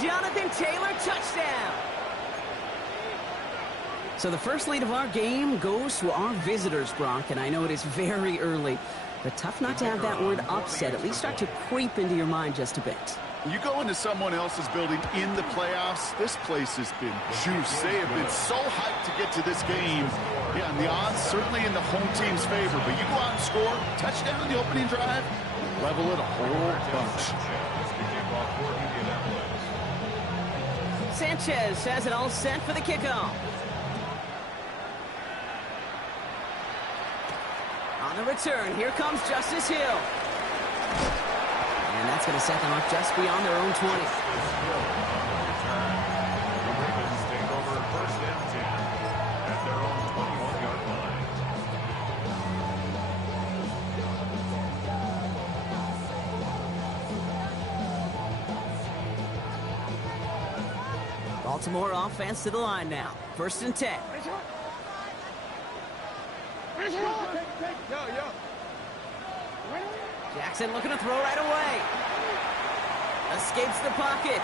Jonathan Taylor, touchdown. So the first lead of our game goes to our visitors, Brock, and I know it is very early, but tough not to have that word upset at least start to creep into your mind just a bit. You go into someone else's building in the playoffs, this place has been juiced. They have been so hyped to get to this game. Yeah, and the odds certainly in the home team's favor, but you go out and score, touchdown in the opening drive, level it a whole bunch. Sanchez has it all set for the kickoff. On the return, here comes Justice Hill. And that's going to set them up just beyond their own 20. The Ravens take over 1st and 10 at their own 21-yard line. Baltimore offense to the line now. 1st and 10. Jackson looking to throw right away. Escapes the pocket.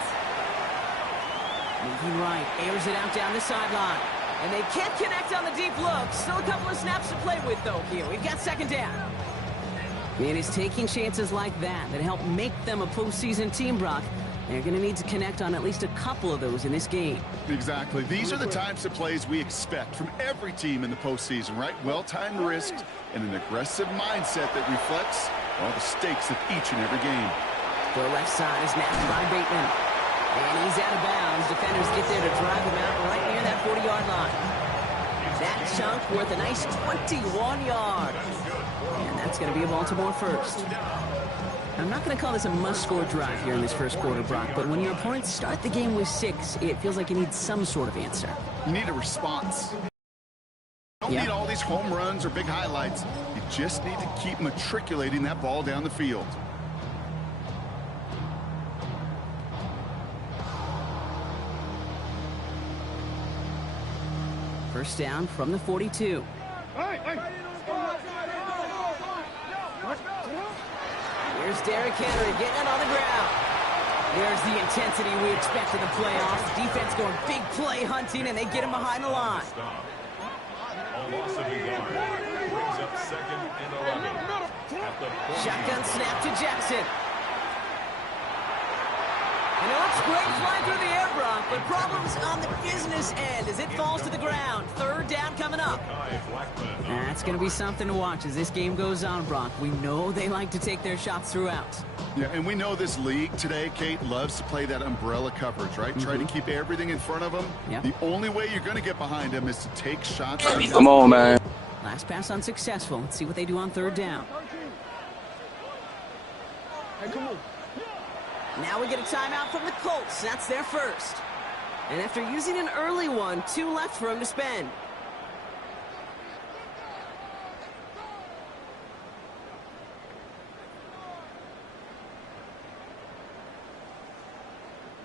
Moving right, airs it out down the sideline. And they can't connect on the deep look. Still a couple of snaps to play with, though, here. We've got 2nd down. It is taking chances like that help make them a postseason team, Brock. They're going to need to connect on at least a couple of those in this game. Exactly. These are the types of plays we expect from every team in the postseason, right? Well-timed risks and an aggressive mindset that reflects all the stakes of each and every game. The left side is napped by Bateman. And he's out of bounds. Defenders get there to drive him out right near that 40-yard line. That chunk worth a nice 21 yards. And that's going to be a Baltimore first. I'm not going to call this a must-score drive here in this first quarter, Brock, but when your opponents start the game with 6, it feels like you need some sort of answer. You need a response. You don't need all these home runs or big highlights. You just need to keep matriculating that ball down the field. First down from the 42. Here's Derrick Henry getting it on the ground. There's the intensity we expect in the playoffs. Defense going big play hunting, and they get him behind the line. A loss of a yard brings up 2nd and 11. Shotgun snap to Jackson. And it looks great flying through the air, Brock, but problems on the business end as it falls to the ground. 3rd down coming up. That's going to be something to watch as this game goes on, Brock. We know they like to take their shots throughout. Yeah, and we know this league today, Kate, loves to play that umbrella coverage, right? Try to keep everything in front of them. Yep. The only way you're going to get behind them is to take shots. Come on, man. Last pass unsuccessful. Let's see what they do on 3rd down. Hey, come on. Now we get a timeout from the Colts. That's their first. And after using an early one, 2 left for him to spend.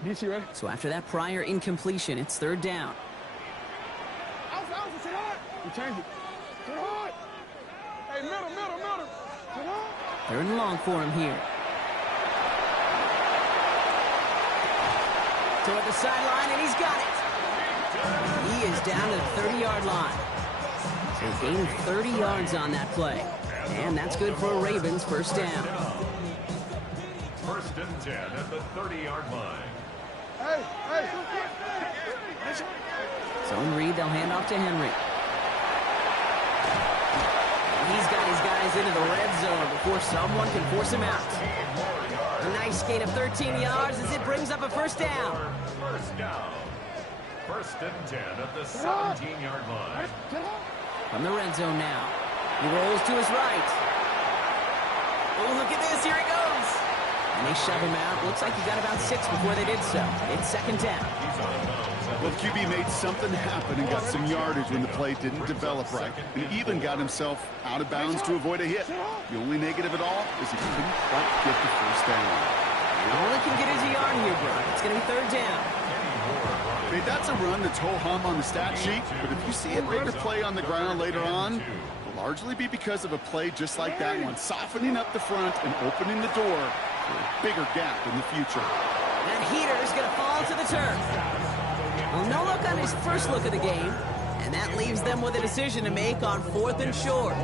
DC ready? So after that prior incompletion, it's 3rd down. You change it. Sit hard. Hey, middle. Sit hard. 3rd and long for him here. Toward the sideline, and he's got it. He is down to the 30-yard line. So gained 30 yards on that play. And that's good for a Ravens first down. 1st and 10 at the 30-yard line. Hey. Zone read, they'll hand off to Henry. He's got his guys into the red zone before someone can force him out. A nice gain of 13 yards as it brings up a first down. First down. 1st and 10 at the 17-yard line. From the red zone now. He rolls to his right. Oh, look at this. Here he goes. And they shove him out. Looks like he got about 6 before they did so. It's 2nd down. Well, QB made something happen and got some yardage when the play didn't develop right. And he even got himself out of bounds to avoid a hit. The only negative at all is he couldn't quite get the first down. He only can get his yard here, Brock. It's going to be 3rd down. Hey, that's a run that's ho-hum on the stat sheet, but if you see a bigger play on the ground later on, it'll largely be because of a play just like that one, softening up the front and opening the door for a bigger gap in the future. That heater's going to fall to the turf. Well, no look on his first look of the game, and that leaves them with a decision to make on 4th and short.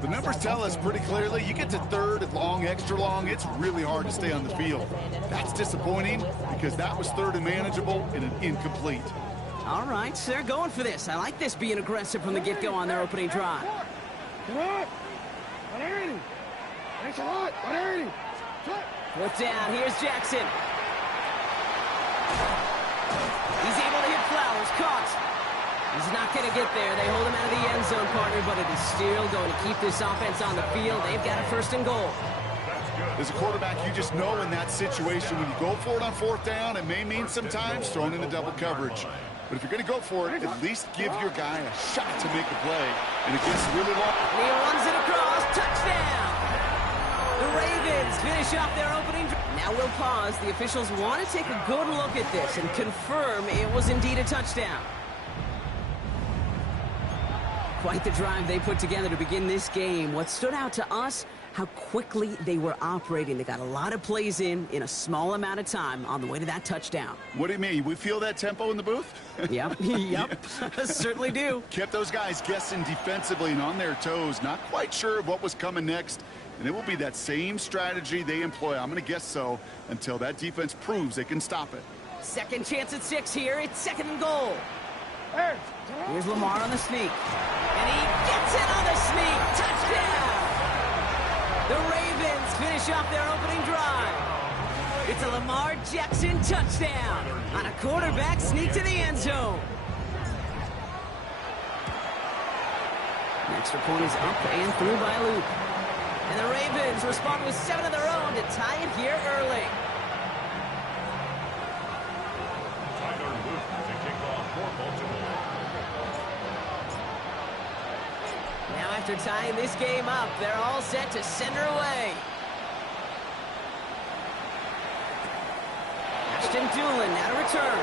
The numbers tell us pretty clearly, you get to 3rd and long, extra long, it's really hard to stay on the field. That's disappointing because that was 3rd and manageable and an incomplete. All right, so they're going for this. I like this being aggressive from the get-go on their opening drive. Thanks a lot. 4th down, here's Jackson. He's able to hit Flowers, caught. He's not going to get there. They hold him out of the end zone, partner, but it is still going to keep this offense on the field. They've got a 1st and goal. As a quarterback, you just know in that situation, when you go for it on 4th down, it may mean sometimes throwing into double coverage. But if you're going to go for it, at least give your guy a shot to make a play. And it gets really long. And he runs it across. Touchdown! The Ravens finish off their opening drive. Now we'll pause. The officials want to take a good look at this and confirm it was indeed a touchdown. Quite the drive they put together to begin this game. What stood out to us, how quickly they were operating. They got a lot of plays in a small amount of time on the way to that touchdown. What do you mean? We feel that tempo in the booth? Yep, yep, certainly do. Kept those guys guessing defensively and on their toes, not quite sure of what was coming next. And it will be that same strategy they employ, I'm going to guess so, until that defense proves they can stop it. Second chance at 6 here. It's 2nd and goal. Here's Lamar on the sneak. And he gets it on the sneak. Touchdown! The Ravens finish off their opening drive. It's a Lamar Jackson touchdown on a quarterback sneak to the end zone. Extra point is up and through by Luke. And the Ravens respond with 7 of their own to tie it here early. Now after tying this game up, they're all set to send her away. Ashton Doolin now to return.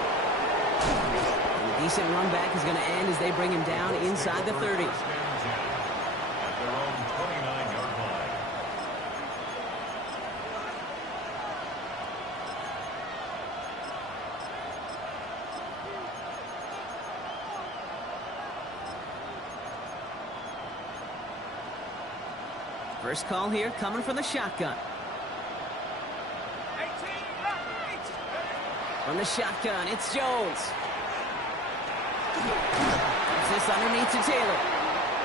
And a decent run back is going to end as they bring him down inside the 30. First call here coming from the shotgun. From the shotgun, it's Jones. It's this underneath to Taylor.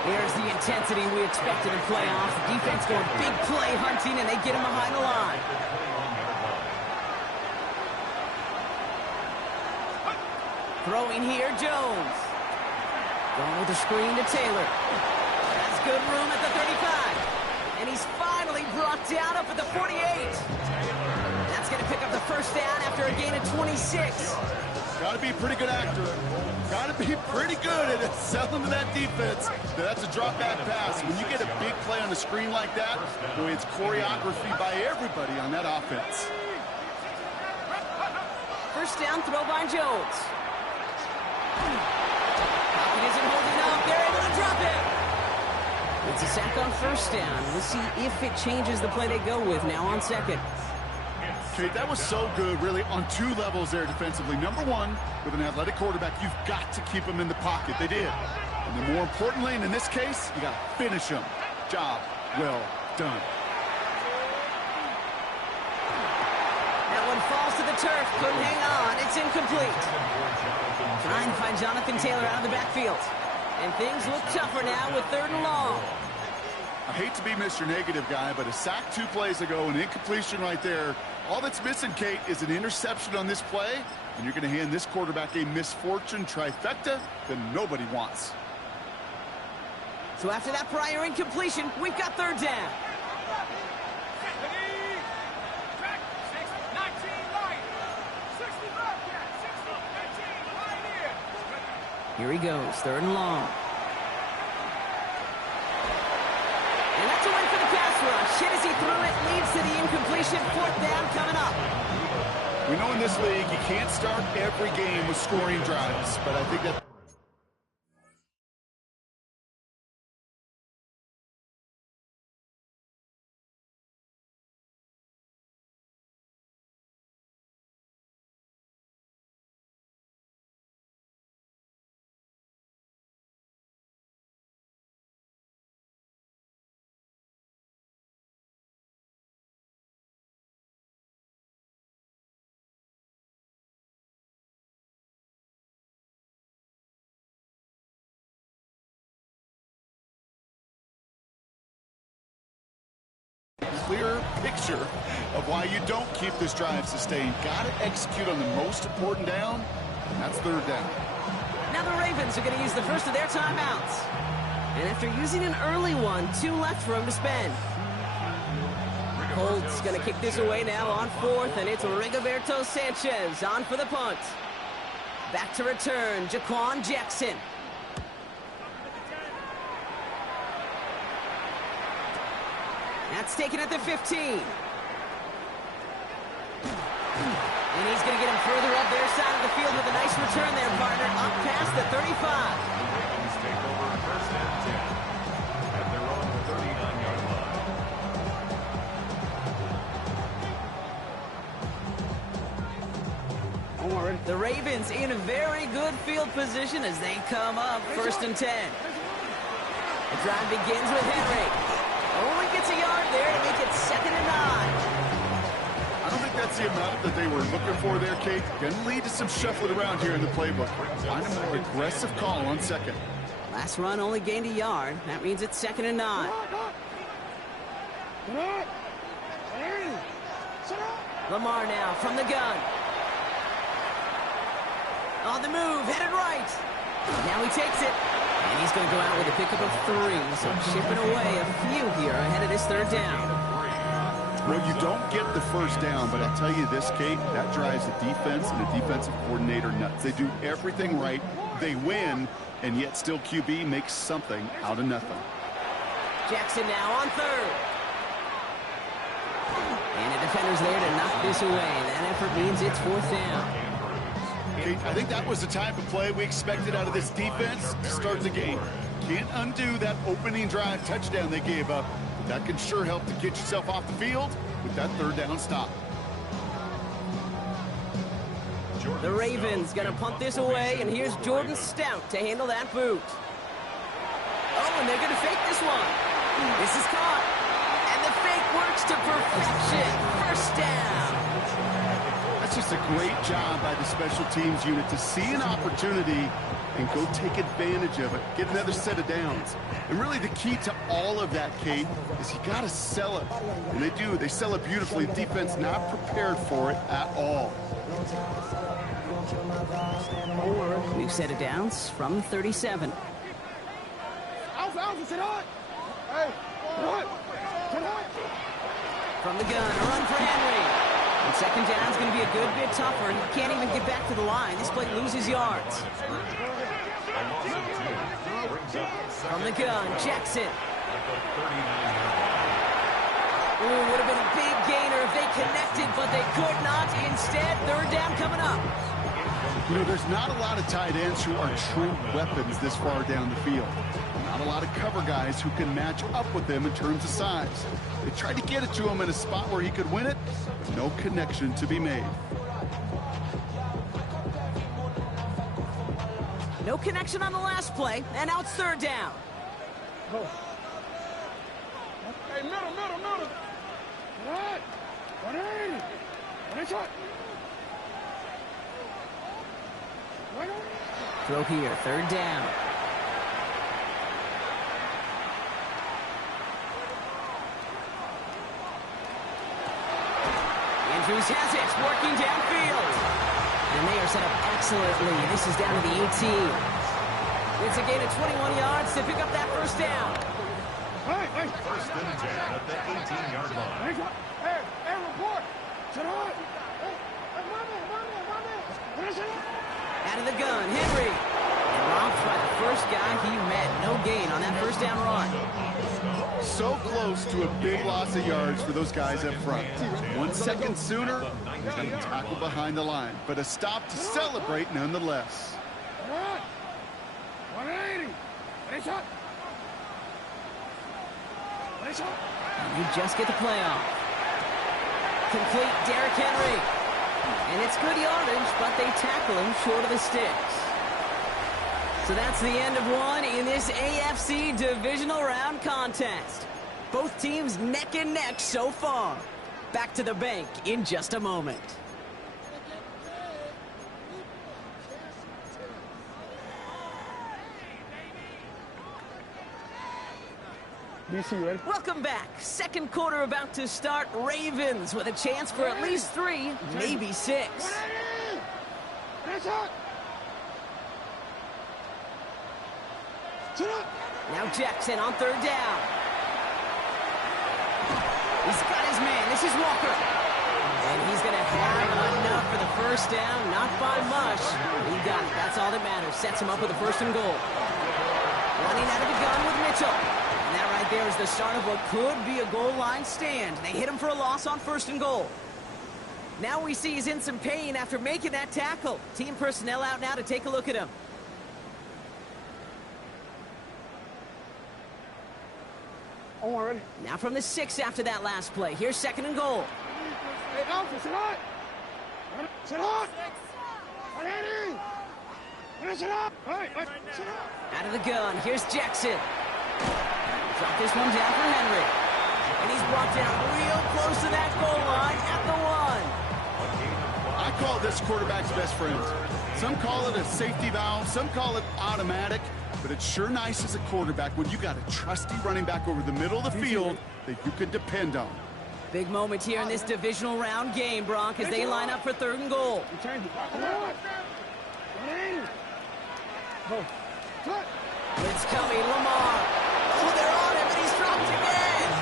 Here's the intensity we expected in playoffs. The defense going big play hunting, and they get him behind the line. Throwing here, Jones. Going with the screen to Taylor. That's good room at the 35. And he's finally brought down up at the 48. That's going to pick up the 1st down after a gain of 26. Got to be a pretty good actor. Got to be pretty good at selling to that defense. That's a drop back pass. When you get a big play on the screen like that, boy, it's choreography by everybody on that offense. 1st down throw by Jones. Pocket isn't holding up. They're able to drop it. It's a sack on 1st down. We'll see if it changes the play they go with now on 2nd. Kate, that was so good, really, on 2 levels there defensively. Number 1, with an athletic quarterback, you've got to keep him in the pocket. They did. And then more importantly, and in this case, you got to finish him. Job well done. That one falls to the turf. Couldn't hang on. It's incomplete. Trying to find Jonathan Taylor out of the backfield. And things look tougher now with 3rd and long. I hate to be Mr. Negative guy, but a sack 2 plays ago, an incompletion right there. All that's missing, Kate, is an interception on this play, and you're going to hand this quarterback a misfortune trifecta that nobody wants. So after that prior incompletion, we've got 3rd down. Here he goes, 3rd and long. And that's a win for the pass rush. Hit as he threw it, leads to the incompletion. 4th down coming up. We know in this league you can't start every game with scoring drives, but I think that clear picture of why you don't keep this drive sustained. Got to execute on the most important down, and that's third down. Now the Ravens are going to use the first of their timeouts. And after using an early one, 2 left for him to spend. Holt's going to kick this away now on 4th, and it's Rigoberto Sanchez on for the punt. Back to return, Jaquan Jackson. That's taken at the 15. And he's going to get him further up their side of the field with a nice return there, partner, up past the 35. The Ravens take over first and 10 at their own 39-yard line. The Ravens in a very good field position as they come up first and 10. The drive begins with Henry. Only gets a yard there to make it 2nd and 9. I don't think that's the amount that they were looking for there, Kate. Going to lead to some shuffling around here in the playbook. Find a more aggressive call on 2nd. Last run only gained a yard. That means it's 2nd and 9. Lamar now from the gun. On the move, headed right. Now he takes it. And he's going to go out with a pickup of 3. So chipping away a few here ahead of this third down. Well, you don't get the first down, but I'll tell you this, Kate, that drives the defense and the defensive coordinator nuts. They do everything right. They win, and yet still QB makes something out of nothing. Jackson now on 3rd. And the defender's there to knock this away. That effort means it's 4th down. Kate, I think that was the type of play we expected out of this defense to start the game. Can't undo that opening drive touchdown they gave up. That can sure help to get yourself off the field with that third down stop. The Ravens going to punt this away, and here's Jordan Stout to handle that boot. Oh, and they're going to fake this one. This is caught. And the fake works to perfection. First down. That's just a great job by the special teams unit to see an opportunity and go take advantage of it, get another set of downs. And really the key to all of that, Kate, is you got to sell it. And they do. They sell it beautifully. Defense not prepared for it at all. New set of downs from 37. From the gun, a run for Henry. And 2nd down is going to be a good bit tougher. He can't even get back to the line. This play loses yards. From the gun, Jackson. Ooh, would have been a big gainer if they connected, but they could not. Instead, 3rd down coming up. You know, there's not a lot of tight ends who are true weapons this far down the field. Not a lot of cover guys who can match up with them in terms of size. They tried to get it to him in a spot where he could win it. No connection to be made. No connection on the last play, and now it's 3rd down. Hey, middle. What? 180. Throw here, 3rd down. Andrews has it, working downfield. And they are set up excellently. This is down to the 18. It's a gain of 21 yards to pick up that first down. First and 10 at the 18-yard line. Hey, report. Out of the gun, Henry. And robbed by the first guy he met. No gain on that first down run. So close to a big loss of yards for those guys up front. 1 second sooner, they're going to tackle behind the line. But a stop to celebrate nonetheless. 180. And you just get the playoff. Complete Derrick Henry. And it's good yardage, but they tackle him short of the sticks. So that's the end of one in this AFC divisional round contest. Both teams neck and neck so far. Back to the bank in just a moment. BC, ready? Welcome back. Second quarter about to start. Ravens with a chance for at least 3, maybe 6. Now Jackson on third down. He's got his man. This is Walker. And he's going to have enough for the first down. Not by much. He got it. That's all that matters. Sets him up with a first and goal. Running out of the gun with Mitchell. And that right there is the start of what could be a goal line stand. They hit him for a loss on first and goal. Now we see he's in some pain after making that tackle. Team personnel out now to take a look at him. Oh, ready? Now from the 6 after that last play. Here's second and goal. Hey, Alpha, sit hot. Sit hot. Sit hot. Sit hot. Out of the gun. Here's Jackson. Drop this one down for Henry. And he's brought down real close to that goal line at the 1. I call this quarterback's best friend. Some call it a safety valve. Some call it automatic. But it's sure nice as a quarterback when you got a trusty running back over the middle of the field that you can depend on. Big moment here in this divisional round game, Bronk, as they line up for third and goal. It's coming, Lamar. Oh, they're on him, and he's dropped again.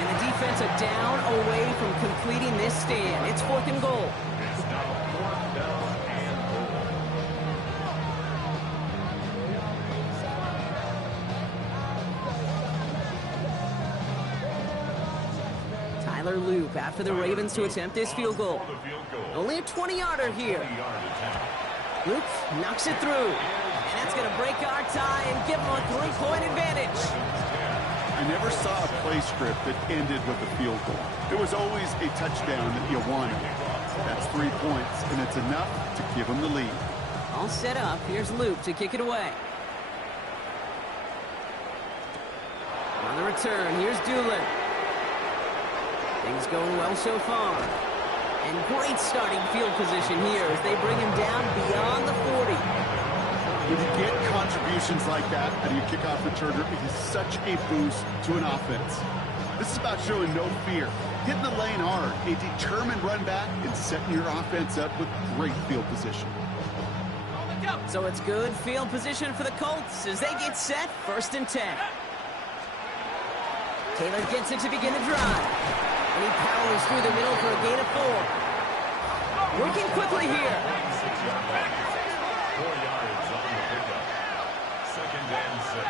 And the defense are down away from completing this stand. It's fourth and goal. It's now 4th down and goal. Tyler Loop after the Ravens to attempt this field goal. Only a 20-yarder here. Loop knocks it through. And that's going to break our tie and give them a 3-point advantage. I never saw a play script that ended with a field goal. There was always a touchdown that you wanted. That's 3 points, and it's enough to give them the lead. All set up. Here's Loop to kick it away. On the return, here's Doolin. Things going well so far. And great starting field position here as they bring him down beyond the 40. When you get contributions like that out of your kickoff returner, it is such a boost to an offense. This is about showing no fear, hitting the lane hard, a determined run back, and setting your offense up with great field position. So it's good field position for the Colts as they get set, 1st and 10. Taylor gets it to begin the drive. And he powers through the middle for a gain of 4. Working quickly here. 4 yards on the pickup. 2nd and 6.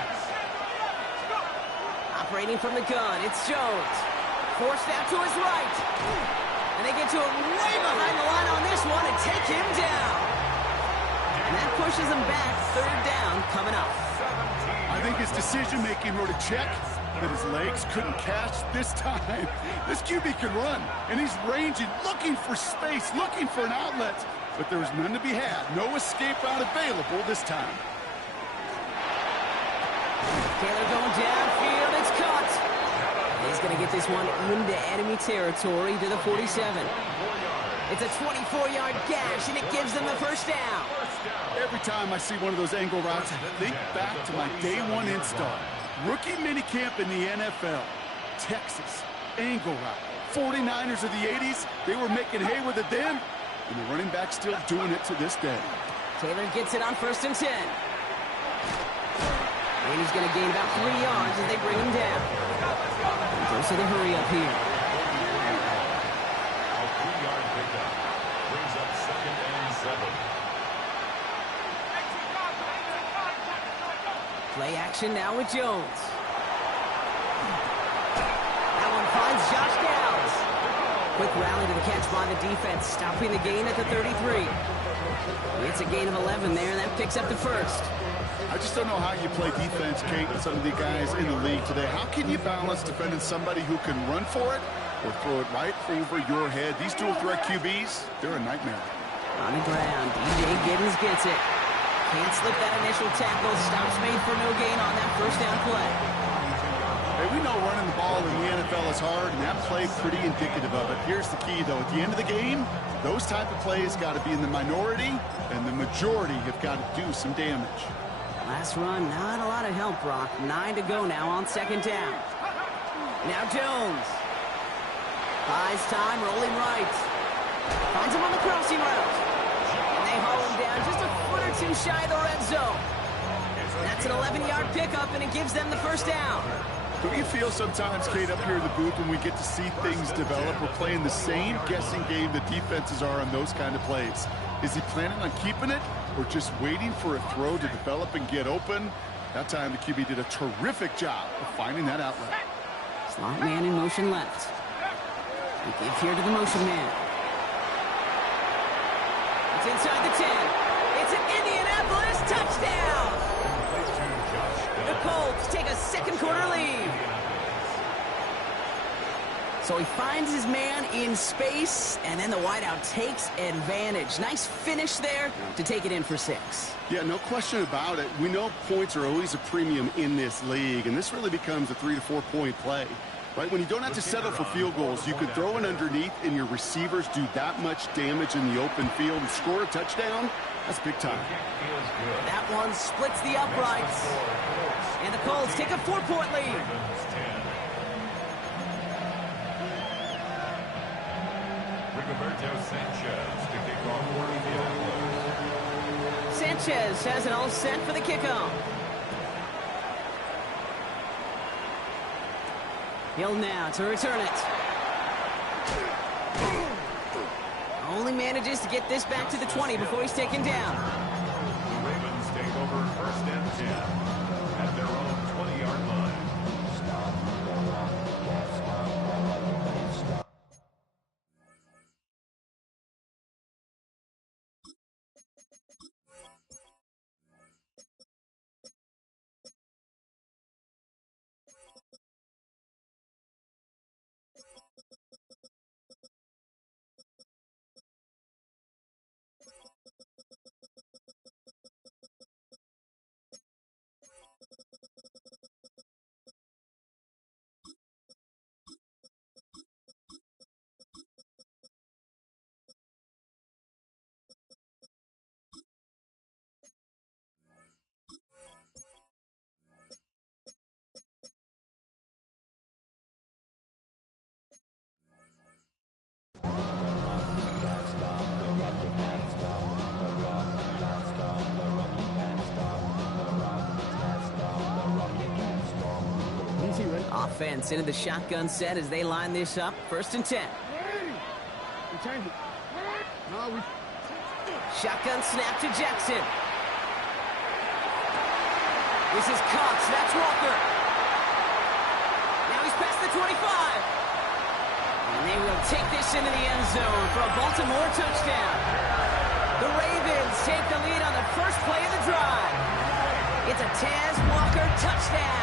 Operating from the gun, it's Jones. Forced out to his right. And they get to him way behind the line on this one and take him down. And that pushes them back, 3rd down coming up. I think his decision-making wrote a check that his legs couldn't catch this time. This QB can run, and he's ranging, looking for space, looking for an outlet. But there was none to be had. No escape route available this time. Taylor going downfield. It's caught. He's going to get this one into enemy territory to the 47. It's a 24-yard gash, and it gives them the first down. Every time I see one of those angle routes, I think back to my day 1 install. Rookie minicamp in the NFL. Texas, angle route. 49ers of the 80s, they were making hay with it then, and the running back still doing it to this day. Taylor gets it on 1st and 10. And he's going to gain about 3 yards as they bring him down. And goes to the hurry up here. A 3-yard pickup. Brings up 2nd and 7. Play action now with Jones. That one finds Josh Downs. Quick rally to the catch by the defense, stopping the gain at the 33. It's a gain of 11 there, and that picks up the 1st. I just don't know how you play defense, Kate, with some of the guys in the league today. How can you balance defending somebody who can run for it or throw it right over your head? These dual threat QBs, they're a nightmare. On the ground, DJ Giddens gets it. Can't slip that initial tackle. Stops made for no gain on that 1st down play. Hey, we know running the ball in the NFL is hard, and that play pretty indicative of it. Here's the key, though. At the end of the game, those type of plays got to be in the minority, and the majority have got to do some damage. Last run, not a lot of help, Brock. 9 to go now on second down. Now Jones. Buys time, rolling right. Finds him on the crossing route. And they haul him down just a foot or two shy of the red zone. That's an 11-yard pickup, and it gives them the first down. Don't you feel sometimes, Kate, up here in the booth when we get to see things develop? We're playing the same guessing game the defenses are on those kind of plays. Is he planning on keeping it or just waiting for a throw to develop and get open? That time the QB did a terrific job of finding that outlet. Slot man in motion left. We give here to the motion man. It's inside the 10. It's an Indianapolis touchdown. The Colts take a second quarter lead. So he finds his man in space, and then the wideout takes advantage. Nice finish there to take it in for 6. Yeah, no question about it. We know points are always a premium in this league, and this really becomes a 3 to 4 point play. Right, when you don't have to settle for field goals, you could throw it underneath and your receivers do that much damage in the open field and score a touchdown. That's big time. That one splits the uprights. And the Colts take a 4-point lead. Sanchez has it all set for the kickoff. He'll now to return it. Only manages to get this back to the 20 before he's taken down. The Ravens take over first and 10 at their own 20-yard line. Offense into the shotgun set as they line this up. First and 10. Shotgun snap to Jackson. This is Cox. That's Walker. Now he's past the 25. And they will take this into the end zone for a Baltimore touchdown. The Ravens take the lead on the first play of the drive. It's a Taz Walker touchdown.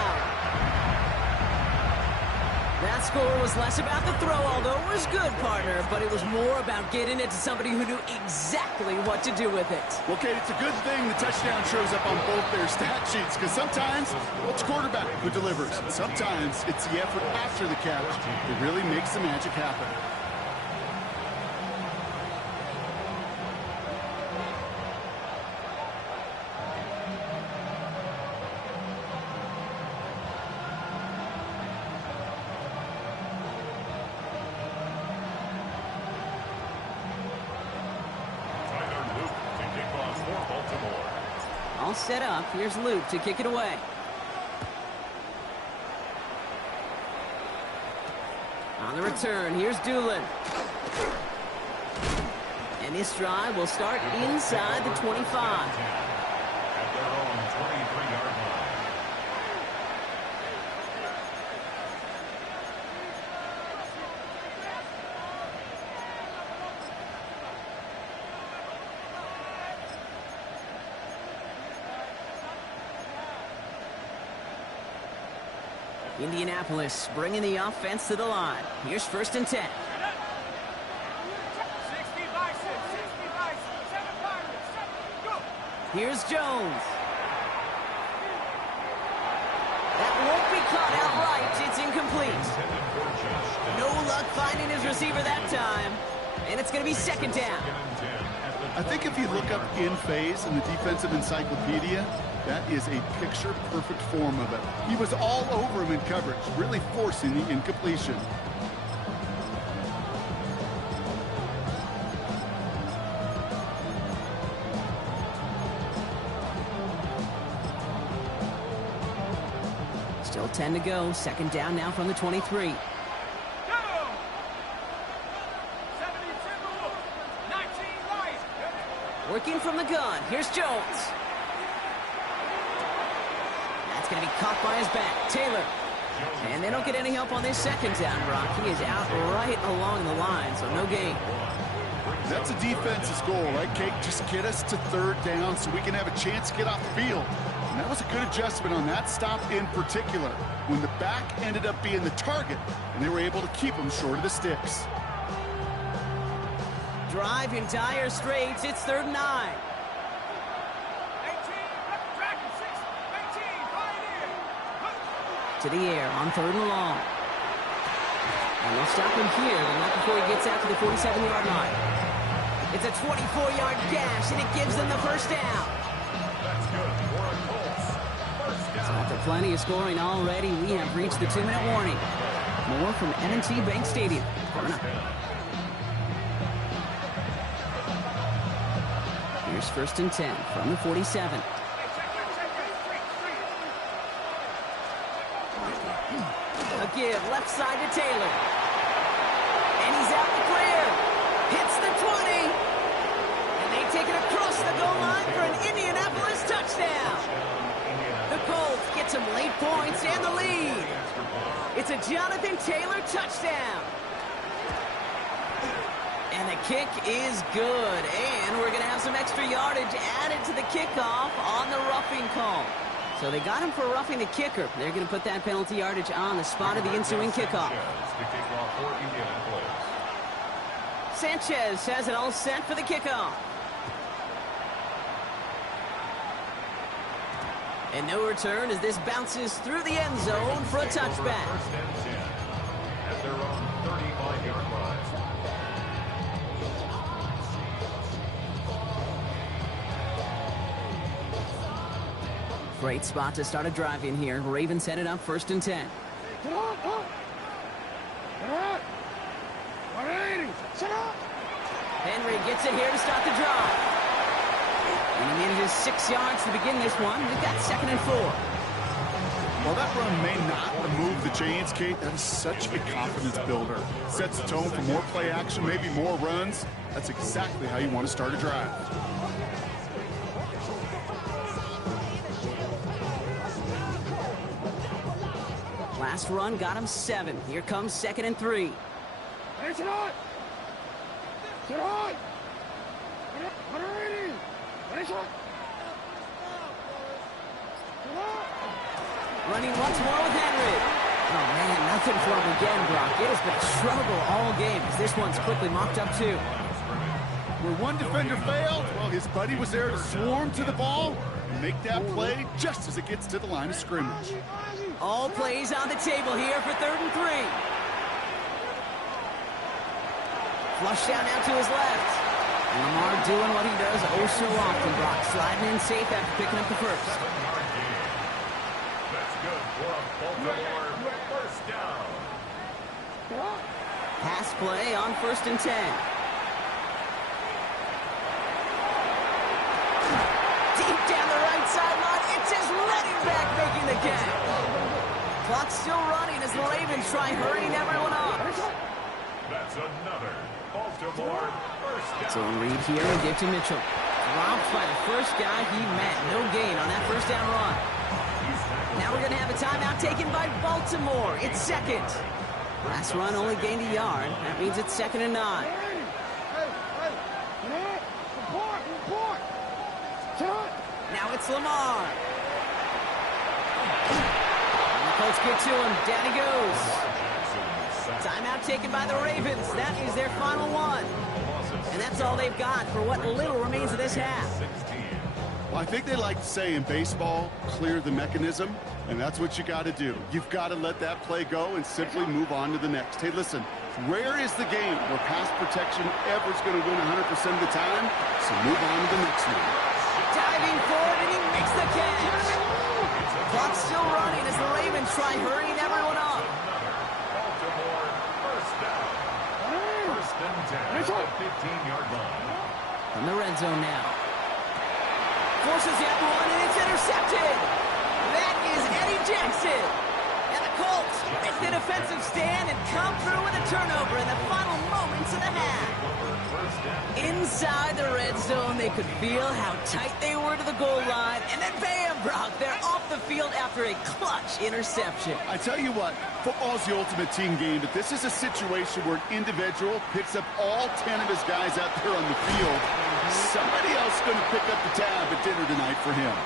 That score was less about the throw, although it was good, partner, but it was more about getting it to somebody who knew exactly what to do with it. Well, Kate, it's a good thing the touchdown shows up on both their stat sheets, because sometimes it's quarterback who delivers. Sometimes it's the effort after the catch that really makes the magic happen. All set up. Here's Luke to kick it away. On the return, here's Doolin. And this drive will start inside the 25. At their own 23-yard line. Indianapolis bringing the offense to the line. Here's first and 10. Here's Jones. That won't be caught outright. It's incomplete. No luck finding his receiver that time. And it's going to be second down. I think if you look up in phase in the defensive encyclopedia, That is a picture-perfect form of it. He was all over him in coverage, really forcing the incompletion. Still 10 to go. Second down now from the 23. Working from the gun. Here's Jones. That's going to be caught by his back. Taylor. And they don't get any help on this second down, Brock. He is out right along the line, so no gain. That's a defense's goal, right, Kate? Just get us to third down so we can have a chance to get off the field. And that was a good adjustment on that stop in particular, when the back ended up being the target, and they were able to keep him short of the sticks. Drive in dire straits. It's 3rd and 9. To the air on 3rd and long. And they'll stop him here, but not before he gets out to the 47-yard line. It's a 24-yard gash, and it gives them the first down. That's good for a Colts. First So down. after plenty of scoring already, we have reached the 2-minute warning. More from M&T Bank Stadium coming up. Here's 1st and 10 from the 47. A give left side to Taylor. And he's out the clear. Hits the 20. And they take it across the goal line for an Indianapolis touchdown. The Colts get some late points and the lead. It's a Jonathan Taylor touchdown. And the kick is good. And we're going to have some extra yardage added to the kickoff on the roughing call. So they got him for roughing the kicker. They're going to put that penalty yardage on the spot of the ensuing kickoff. Sanchez has it all set for the kickoff. And no return as this bounces through the end zone for a touchback. First and 10 at their own 35-yard line. Great spot to start a drive in here. Ravens headed up 1st and 10. Get up, up. Get up. 180. Sit up. Henry gets it here to start the drive. And he manages 6 yards to begin this one. We've got 2nd and 4. While that run may not remove the chains, Kate, that is such a confidence builder. Sets the tone for more play action, maybe more runs. That's exactly how you want to start a drive. Last run got him 7. Here comes 2nd and 3. Hey, sit on. Sit on. 180. Hey, sit on. Running once more with Henry. Oh, man, nothing for him again, Brock. It has been a struggle all game as this one's quickly mopped up, too. Where one defender failed, well, his buddy was there to swarm to the ball and make that play just as it gets to the line of scrimmage. All plays on the table here for 3rd and 3. Flush down now to his left. And Lamar doing what he does oh so often, Brock. Sliding in safe after picking up the first. That's good for a Baltimore first down. Pass play on 1st and 10. Deep down the right sideline. It's his running back making the catch. Clock's still running as the Ravens try hurrying everyone up. That's another Baltimore first down. So a read here and give to Mitchell. Dropped by the first guy he met. No gain on that first down run. Now we're going to have a timeout taken by Baltimore. It's 2nd. Last run only gained a yard. That means it's 2nd and 9. Hey, report. Sit on. Now it's Lamar. And the Colts get to him. Down he goes. Timeout taken by the Ravens. That is their final one. And that's all they've got for what little remains of this half. Well, I think they like to say in baseball, clear the mechanism, and that's what you got to do. You've got to let that play go and simply move on to the next. Hey, listen, rare is the game where pass protection ever is going to win 100% of the time, so move on to the next one. Diving forward, and he makes the catch. Clock's still running as the Ravens try hurrying everyone up. Baltimore, first down. First and 10 at the 15-yard line. From the red zone now. Forces that one, and it's intercepted. That is Eddie Jackson. And the Colts make the defensive stand and come through with a turnover in the final moments of the half. Inside the red zone, they could feel how tight they were to the goal line. And then bam, Brock, they're off the field after a clutch interception. I tell you what, football's the ultimate team game, but this is a situation where an individual picks up all 10 of his guys out there on the field. Somebody else is going to pick up the tab at dinner tonight for him.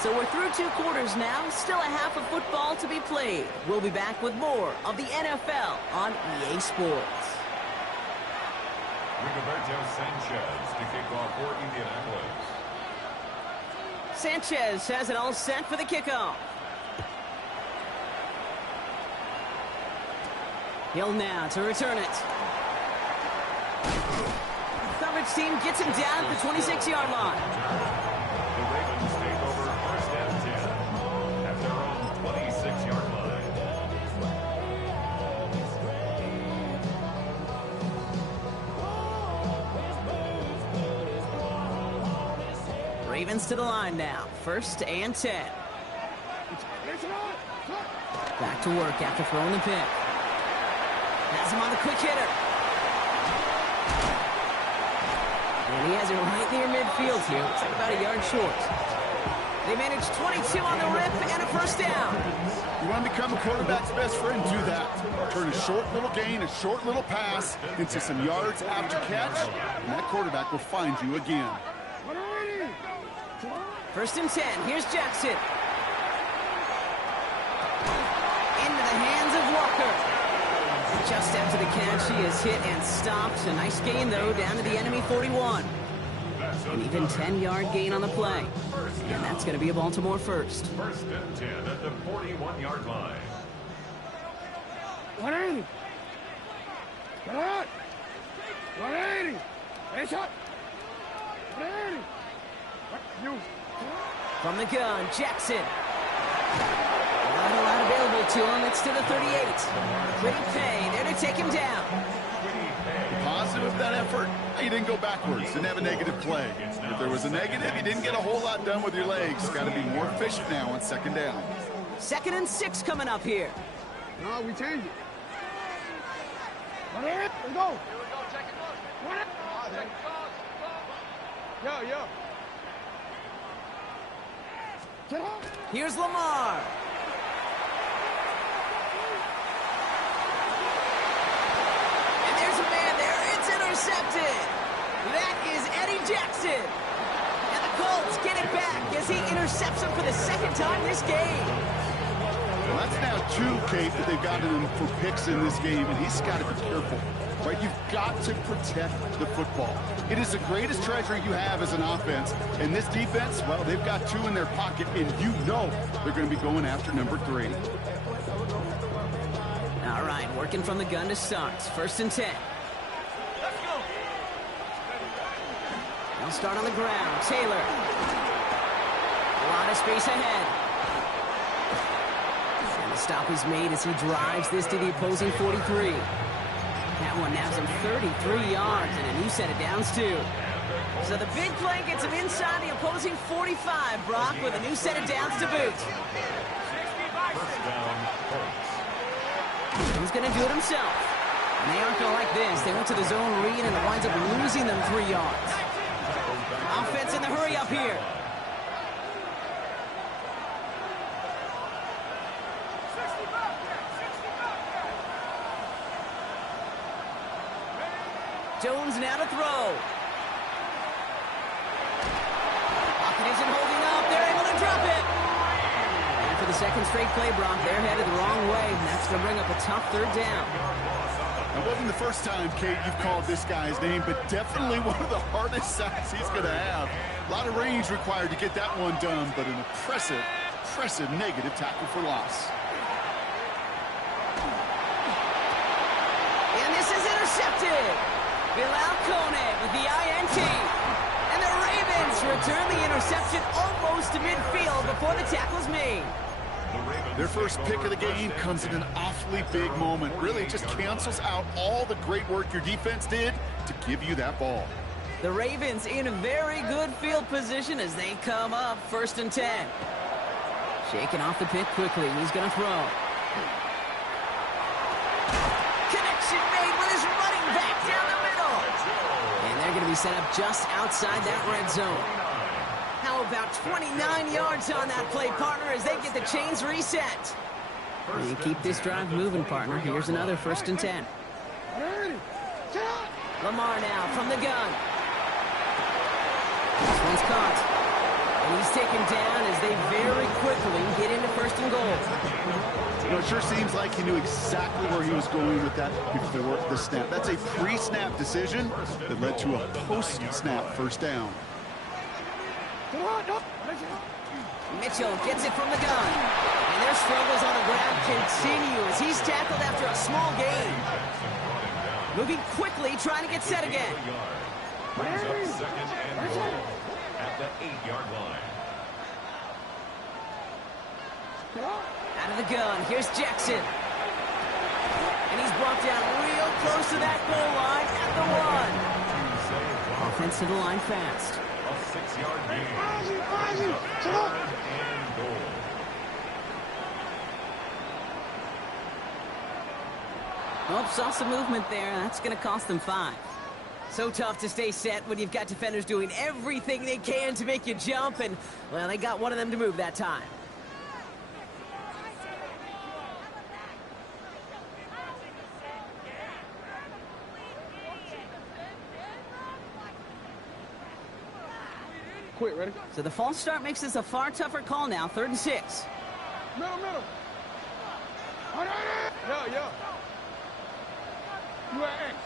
So we're through 2 quarters now, still a half of football to be played. We'll be back with more of the NFL on EA Sports. Rigoberto Sanchez to kick off for Indianapolis. Sanchez has it all set for the kickoff. Hill now to return it. Coverage team gets him down at the 26-yard line. The Ravens take over first and 10 at their own 26-yard line. Ravens to the line now. First and 10. Back to work after throwing the pick. Has him on the quick hitter. And he has it right near midfield here. Looks like about a yard short. They managed 22 on the rip and a first down. You want to become a quarterback's best friend, do that. Turn a short little gain, a short little pass into some yards after catch, and that quarterback will find you again. First and 10. Here's Jackson. Into the hands of Walker. Just after the catch, he is hit and stopped. A nice gain, though, down to the enemy 41. An even 10-yard gain on the play. And that's going to be a Baltimore first. First and 10 at the 41-yard line. 180. Get out. 180. Hey, shot. 180. You. From the gun, Jackson. Not a lot available to him. It's to the 38. Pretty pay there to take him down. The positive of that effort, he didn't go backwards, didn't have a negative play. If there was a negative, you didn't get a whole lot done with your legs. Got to be more efficient now on second down. 2nd and 6 coming up here. No, we change it. Let's go. Yeah. Here's Lamar. And there's a man there. It's intercepted. That is Eddie Jackson. And the Colts get it back as he intercepts him for the 2nd time this game. Well, that's now 2, Kate, that they've gotten him for picks in this game, and he's got to be careful. Right? You've got to protect the football. It is the greatest treasure you have as an offense. And this defense, well, they've got 2 in their pocket, and you know they're going to be going after number 3. All right, working from the gun to start. First and 10. Let's go. They'll start on the ground. Taylor. A lot of space ahead. And the stop is made as he drives this to the opposing 43. That one nabs him 33 yards and a new set of downs, too. So the big play gets him inside the opposing 45, Brock, with a new set of downs to boot. First down, Colts. He's going to do it himself. And they aren't going to like this. They went to the zone read, and it winds up losing them 3 yards. Offense in the hurry up here. Jones now to throw. Pocket isn't holding up. They're able to drop it. And for the 2nd straight play, Brock, they're headed the wrong way. And that's going to bring up a tough 3rd down. It wasn't the first time, Kate, you've called this guy's name, but definitely one of the hardest sacks he's going to have. A lot of range required to get that one done, but an impressive negative tackle for loss. And this is intercepted. Bilal Kone with the INT. And the Ravens return the interception almost to midfield before the tackle's made. Their first pick of the game comes in an awfully big moment. Really, it just cancels out all the great work your defense did to give you that ball. The Ravens in a very good field position as they come up 1st and 10. Shaking off the pick quickly. He's going to throw. Connection made with his running back down the middle. And they're going to be set up just outside that red zone. How about 29 yards on that play, partner, as they get the chains reset? You keep this drive moving, partner. Here's another 1st and 10. Lamar now from the gun. This one's caught. And he's taken down as they very quickly get into 1st and goal. You know, it sure seems like he knew exactly where he was going with that before the snap. That's a pre-snap decision that led to a post-snap 1st down. Mitchell gets it from the gun. And their struggles on the ground continue as he's tackled after a small gain. Moving quickly, trying to get set again. Brings up 2nd and goal at the 8-yard line. Out of the gun, here's Jackson. And he's brought down real close to that goal line at the 1. Offensive line fast. A 6-yard gain. Brings up 3rd and goal. Oh, saw some movement there. That's going to cost them 5. So tough to stay set when you've got defenders doing everything they can to make you jump. And, well, they got one of them to move that time. Quick, ready? So the false start makes this a far tougher call now. 3rd and 6. Middle. Yeah. You at X.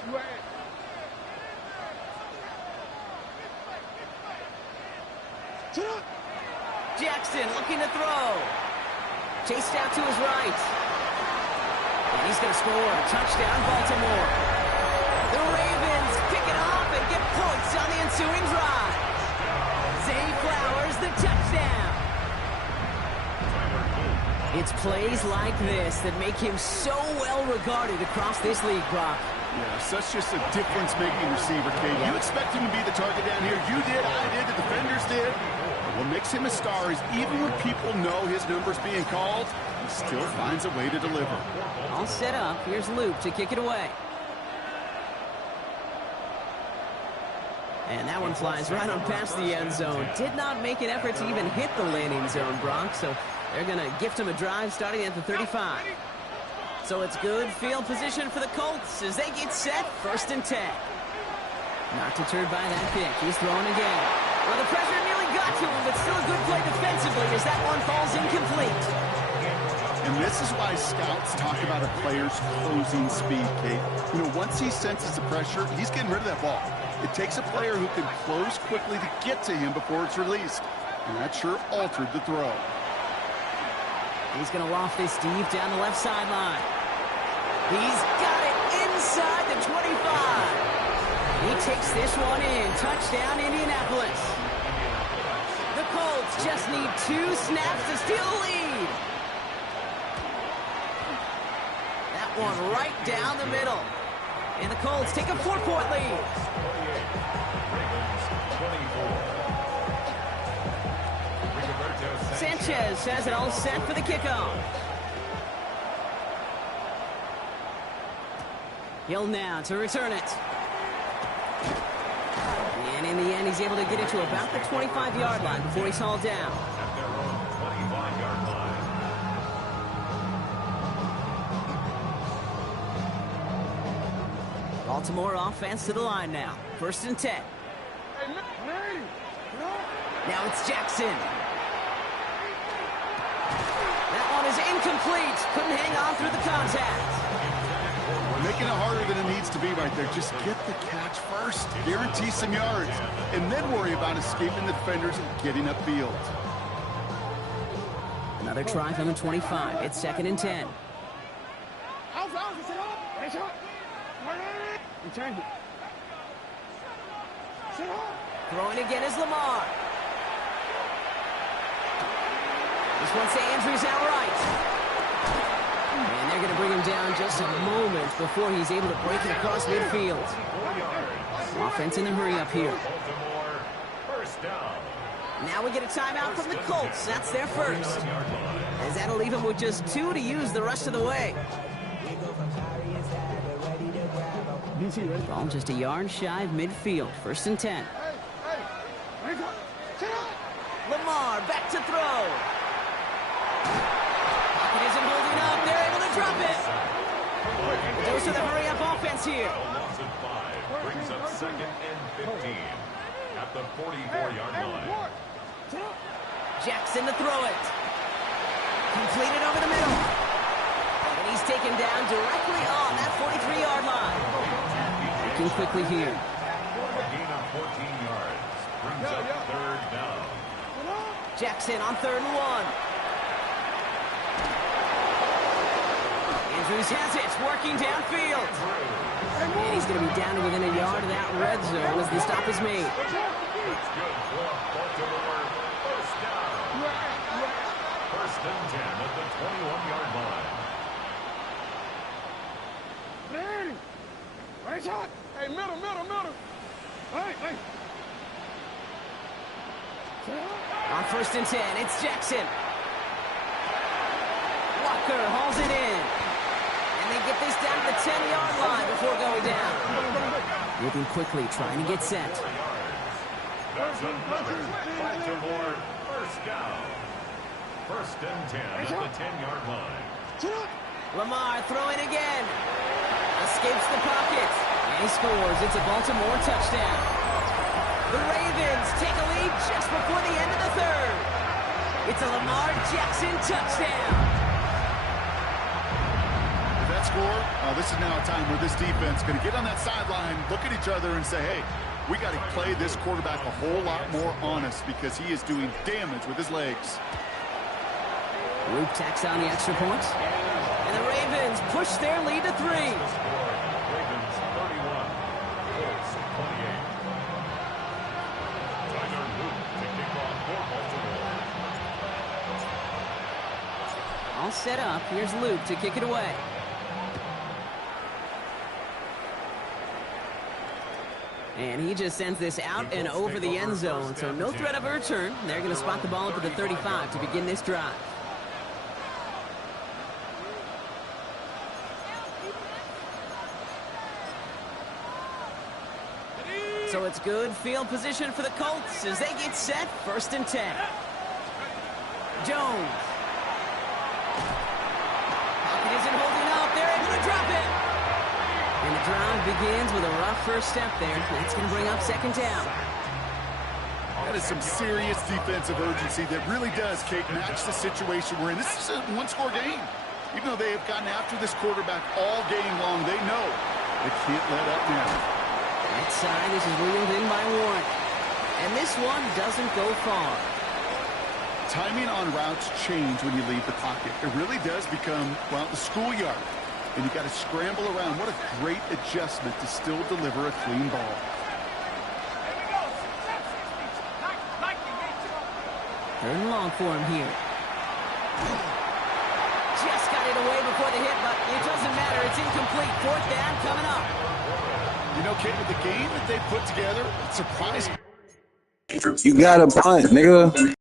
Jackson looking to throw. Chased out to his right. And he's going to score a touchdown, Baltimore. The Ravens pick it off and get points on the ensuing drive. Zay Flowers, the touchdown. It's plays like this that make him so well regarded across this league, Brock. Yeah, such just a difference-making receiver, Kate. You expect him to be the target down here. You did, I did, the defenders did. What makes him a star is even when people know his number's being called, he still finds a way to deliver. All set up. Here's Luke to kick it away. And that one flies right on past the end zone. Did not make an effort to even hit the landing zone, Brock, so they're going to gift him a drive starting at the 35. So it's good field position for the Colts as they get set 1st and 10. Not deterred by that pick. He's throwing again. Well, the pressure nearly got to him, but still a good play defensively as that one falls incomplete. And this is why scouts talk about a player's closing speed, Kate. You know, once he senses the pressure, he's getting rid of that ball. It takes a player who can close quickly to get to him before it's released. And that sure altered the throw. He's going to loft this deep down the left sideline. He's got it inside the 25. He takes this one in. Touchdown, Indianapolis. The Colts just need 2 snaps to steal the lead. That one right down the middle. And the Colts take a 4-point lead. Sanchez has it all set for the kickoff. Hill now to return it. And in the end, he's able to get it to about the 25-yard line before he's hauled down. At their own 25-yard line. Baltimore offense to the line now. 1st and 10. Now it's Jackson. That one is incomplete. Couldn't hang on through the contact. Making it harder than it needs to be right there. Just get the catch first. Guarantee some yards. And then worry about escaping the defenders and getting upfield. Another try from the 25. It's 2nd and 10. Throwing again is Lamar. This one, Andrews outright. And they're going to bring him down just a moment before he's able to break it across midfield. Offense in the hurry up here. Now we get a timeout from the Colts. That's their first. As that'll leave him with just 2 to use the rest of the way. Ball just a yard shy of midfield. 1st and 10. Lamar back to throw. Pocket isn't holding up. They're able to drop it. Those are the hurry-up offense here. Loss of 5 brings up 2nd and 15 at the 44-yard line. Jackson to throw it. Completed over the middle. And he's taken down directly on that 43-yard line. Looking quickly here. A gain of 14 yards brings up 3rd down. Jackson on 3rd and 1. Andrews has it, working downfield. And he's going to be down to within a yard of that red zone as the stop is made. It's good for Baltimore. 1st down. 1st and 10 at the 21-yard line. Right shot. Hey, middle. Hey. On 1st and 10, it's Jackson. Walker hauls it in. And they get this down to the 10-yard line before going down. Moving quickly, trying to get set. That's another Baltimore 1st down. 1st and 10 at the 10-yard line. Lamar throwing again. Escapes the pocket. And he scores. It's a Baltimore touchdown. The Ravens take a lead just before the end of the 3rd. It's a Lamar Jackson touchdown. With that score, this is now a time where this defense is going to get on that sideline, look at each other and say, hey, we got to play this quarterback a whole lot more honest because he is doing damage with his legs. Luke tacks on the extra point. And the Ravens push their lead to 3. Ravens 31, Colts 28. Tyler Luke to kick off for Baltimore. All set up. Here's Luke to kick it away. And he just sends this out and over the end zone, so no threat of a return. They're going to spot the ball up at the 35 to begin this drive. So it's good field position for the Colts as they get set. 1st and 10. Jones. Pocket isn't holding up. They're able to drop it. And the drive begins with a rough first step there. That's going to bring up 2nd down. That is some serious defensive urgency that really does, Kate, match the situation we're in. This is a one-score game. Even though they have gotten after this quarterback all game long, they know they can't let up now. Right side, this is reeled in by Warren. And this one doesn't go far. Timing on routes change when you leave the pocket. It really does become, well, the schoolyard. And you got to scramble around. What a great adjustment to still deliver a clean ball. Third and long for him here. Just got it away before the hit, but it doesn't matter. It's incomplete. 4th down coming up. You know, Kate, with the game that they put together, it's surprising. You got a punt, nigga.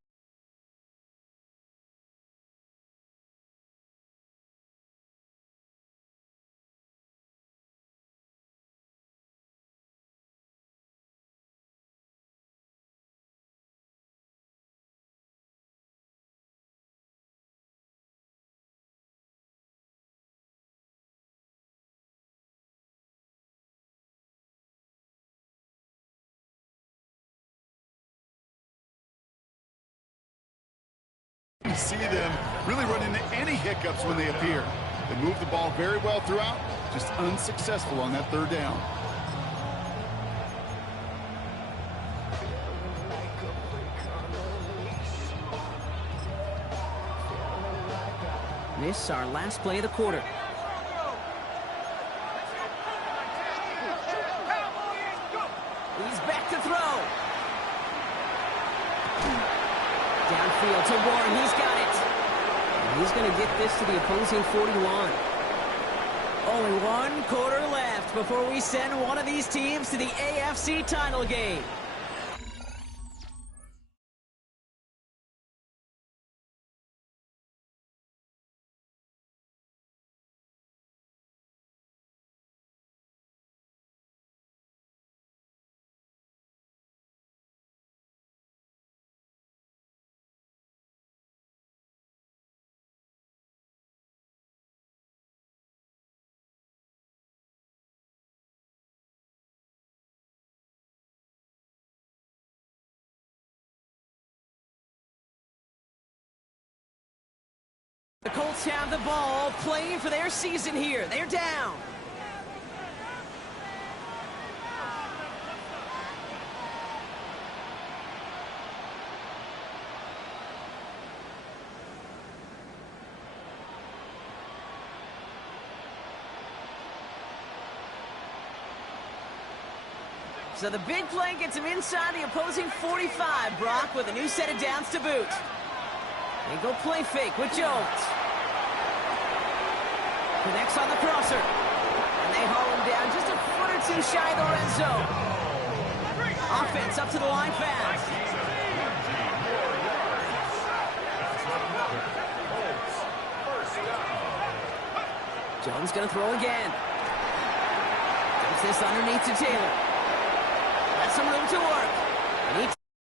You see them really run into any hiccups when they appear. They move the ball very well throughout, just unsuccessful on that 3rd down. This is our last play of the quarter. He's back to throw. Downfield to Warren. He's got it. He's going to get this to the opposing 41. Only one quarter left before we send one of these teams to the AFC title game. The Colts have the ball, playing for their season here. They're down. So the big play gets him inside the opposing 45, Brock, with a new set of downs to boot. They go play fake with Jones. Connects on the crosser. And they haul him down just a foot or two shy of the red zone. Offense up to the line fast. Jones going to throw again. Gets this underneath to Taylor. Has some room to work. And he